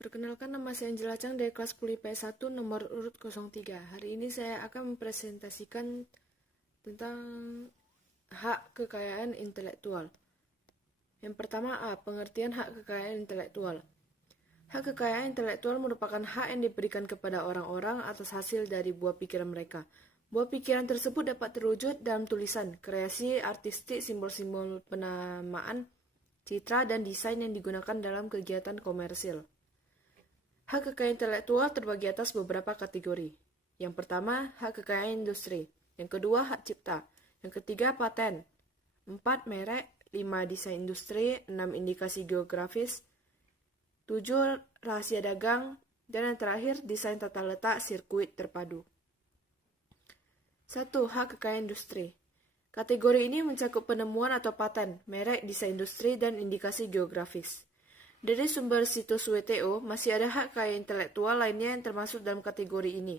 Perkenalkan, nama saya Angela Chang dari kelas 10 IPS 1 nomor urut 03. Hari ini saya akan mempresentasikan tentang hak kekayaan intelektual. Yang pertama A. Pengertian hak kekayaan intelektual. Hak kekayaan intelektual merupakan hak yang diberikan kepada orang-orang atas hasil dari buah pikiran mereka. Buah pikiran tersebut dapat terwujud dalam tulisan, kreasi artistik, simbol-simbol penamaan, citra, dan desain yang digunakan dalam kegiatan komersil. Hak kekayaan intelektual terbagi atas beberapa kategori. Yang pertama, hak kekayaan industri. Yang kedua, hak cipta. Yang ketiga, paten. 4, merek. 5, desain industri. 6, indikasi geografis. 7, rahasia dagang. Dan yang terakhir, desain tata letak sirkuit terpadu. 1. Hak kekayaan industri. Kategori ini mencakup penemuan atau paten, merek, desain industri, dan indikasi geografis. Dari sumber situs WTO, masih ada hak kekayaan intelektual lainnya yang termasuk dalam kategori ini,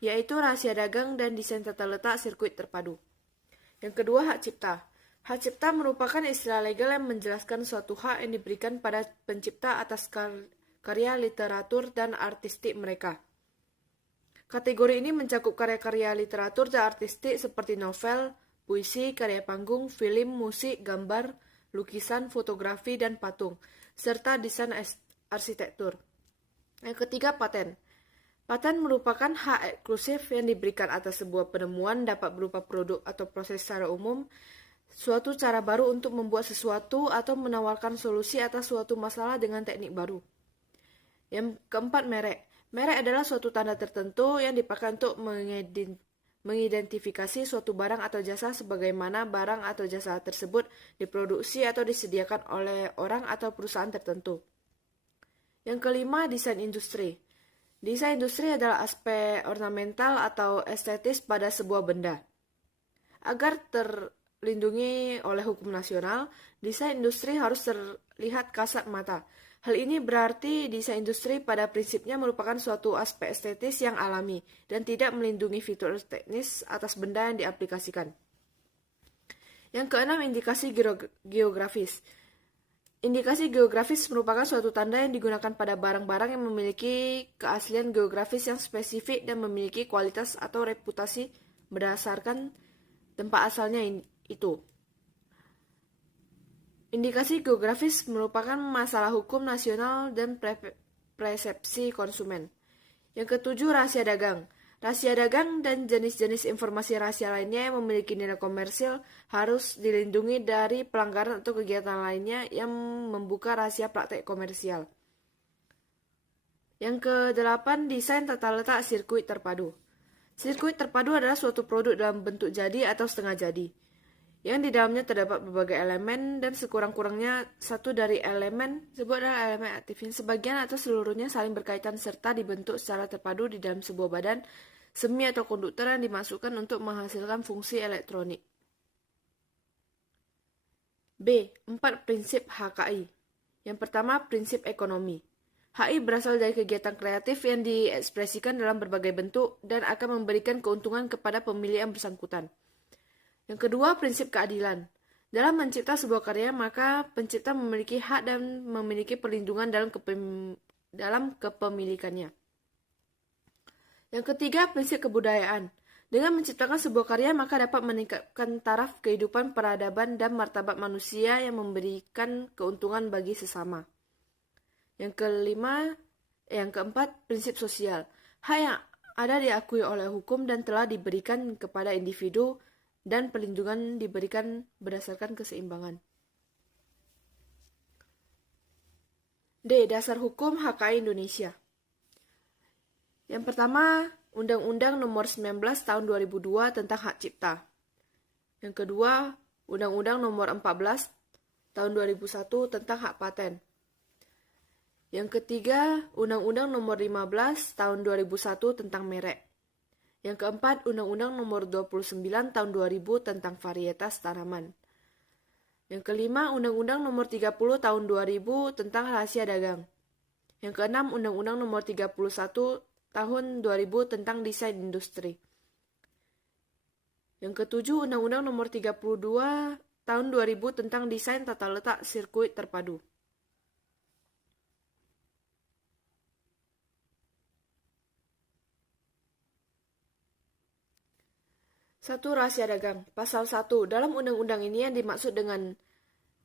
yaitu rahasia dagang dan desain tata letak sirkuit terpadu. Yang kedua, hak cipta. Hak cipta merupakan istilah legal yang menjelaskan suatu hak yang diberikan pada pencipta atas karya literatur dan artistik mereka. Kategori ini mencakup karya-karya literatur dan artistik seperti novel, puisi, karya panggung, film, musik, gambar, lukisan, fotografi, dan patung, serta desain arsitektur. Yang ketiga, paten. Paten merupakan hak eksklusif yang diberikan atas sebuah penemuan, dapat berupa produk atau proses secara umum, suatu cara baru untuk membuat sesuatu atau menawarkan solusi atas suatu masalah dengan teknik baru. Yang keempat, merek. Merek adalah suatu tanda tertentu yang dipakai untuk mengidentifikasi suatu barang atau jasa sebagaimana barang atau jasa tersebut diproduksi atau disediakan oleh orang atau perusahaan tertentu. Yang kelima, desain industri. Desain industri adalah aspek ornamental atau estetis pada sebuah benda. Agar terlindungi oleh hukum nasional, desain industri harus terlihat kasat mata. Hal ini berarti desain industri pada prinsipnya merupakan suatu aspek estetis yang alami dan tidak melindungi fitur teknis atas benda yang diaplikasikan. Yang keenam, indikasi geografis. Indikasi geografis merupakan suatu tanda yang digunakan pada barang-barang yang memiliki keaslian geografis yang spesifik dan memiliki kualitas atau reputasi berdasarkan tempat asalnya itu. Indikasi geografis merupakan masalah hukum nasional dan persepsi konsumen. Yang ketujuh, rahasia dagang. Rahasia dagang dan jenis-jenis informasi rahasia lainnya yang memiliki nilai komersil harus dilindungi dari pelanggaran atau kegiatan lainnya yang membuka rahasia praktek komersial. Yang kedelapan, desain tata letak sirkuit terpadu. Sirkuit terpadu adalah suatu produk dalam bentuk jadi atau setengah jadi, yang di dalamnya terdapat berbagai elemen dan sekurang-kurangnya satu dari elemen tersebut adalah elemen aktifnya. Sebagian atau seluruhnya saling berkaitan serta dibentuk secara terpadu di dalam sebuah badan semi atau konduktor yang dimasukkan untuk menghasilkan fungsi elektronik. B. 4 prinsip HKI. Yang pertama, prinsip ekonomi. HI berasal dari kegiatan kreatif yang diekspresikan dalam berbagai bentuk dan akan memberikan keuntungan kepada pemilik yang bersangkutan. Yang kedua, prinsip keadilan. Dalam mencipta sebuah karya, maka pencipta memiliki hak dan memiliki perlindungan dalam kepemilikannya. Yang ketiga, prinsip kebudayaan. Dengan menciptakan sebuah karya, maka dapat meningkatkan taraf kehidupan, peradaban, dan martabat manusia yang memberikan keuntungan bagi sesama. Yang keempat, prinsip sosial. Hak yang ada diakui oleh hukum dan telah diberikan kepada individu dan perlindungan diberikan berdasarkan keseimbangan. D. Dasar hukum HKI Indonesia. Yang pertama, Undang-Undang Nomor 19 Tahun 2002 tentang Hak Cipta. Yang kedua, Undang-Undang Nomor 14 Tahun 2001 tentang Hak Paten. Yang ketiga, Undang-Undang Nomor 15 Tahun 2001 tentang merek. Yang keempat, Undang-Undang Nomor 29 Tahun 2000 tentang varietas tanaman. Yang kelima, Undang-Undang Nomor 30 Tahun 2000 tentang rahasia dagang. Yang keenam, Undang-Undang Nomor 31 Tahun 2000 tentang desain industri. Yang ketujuh, Undang-Undang Nomor 32 Tahun 2000 tentang desain tata letak sirkuit terpadu. 1. Rahasia dagang. Pasal 1. Dalam undang-undang ini yang dimaksud dengan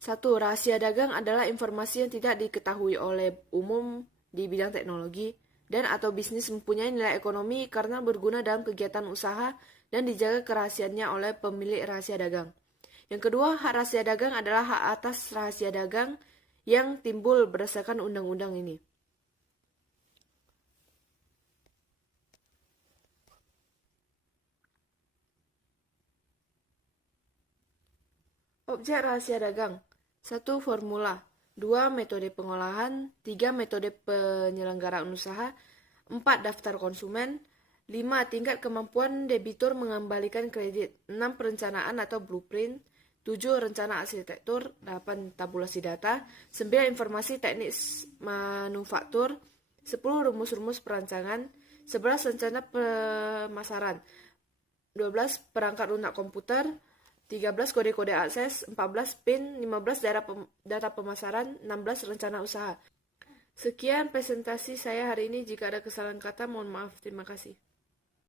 1. Rahasia dagang adalah informasi yang tidak diketahui oleh umum di bidang teknologi dan atau bisnis mempunyai nilai ekonomi karena berguna dalam kegiatan usaha dan dijaga kerahasiaannya oleh pemilik rahasia dagang. Yang kedua, hak rahasia dagang adalah hak atas rahasia dagang yang timbul berdasarkan undang-undang ini. Objek rahasia dagang. 1. Formula. 2. Metode pengolahan. 3. Metode penyelenggaraan usaha. 4. Daftar konsumen. 5. Tingkat kemampuan debitur mengembalikan kredit. 6. Perencanaan atau blueprint. 7. Rencana arsitektur. 8. Tabulasi data. 9. Informasi teknis manufaktur. 10. Rumus-rumus perancangan. 11. Rencana pemasaran. 12. Perangkat lunak komputer. 13. Kode-kode akses. 14. PIN. 15. Data pemasaran. 16. Rencana usaha. Sekian presentasi saya hari ini. Jika ada kesalahan kata, mohon maaf. Terima kasih.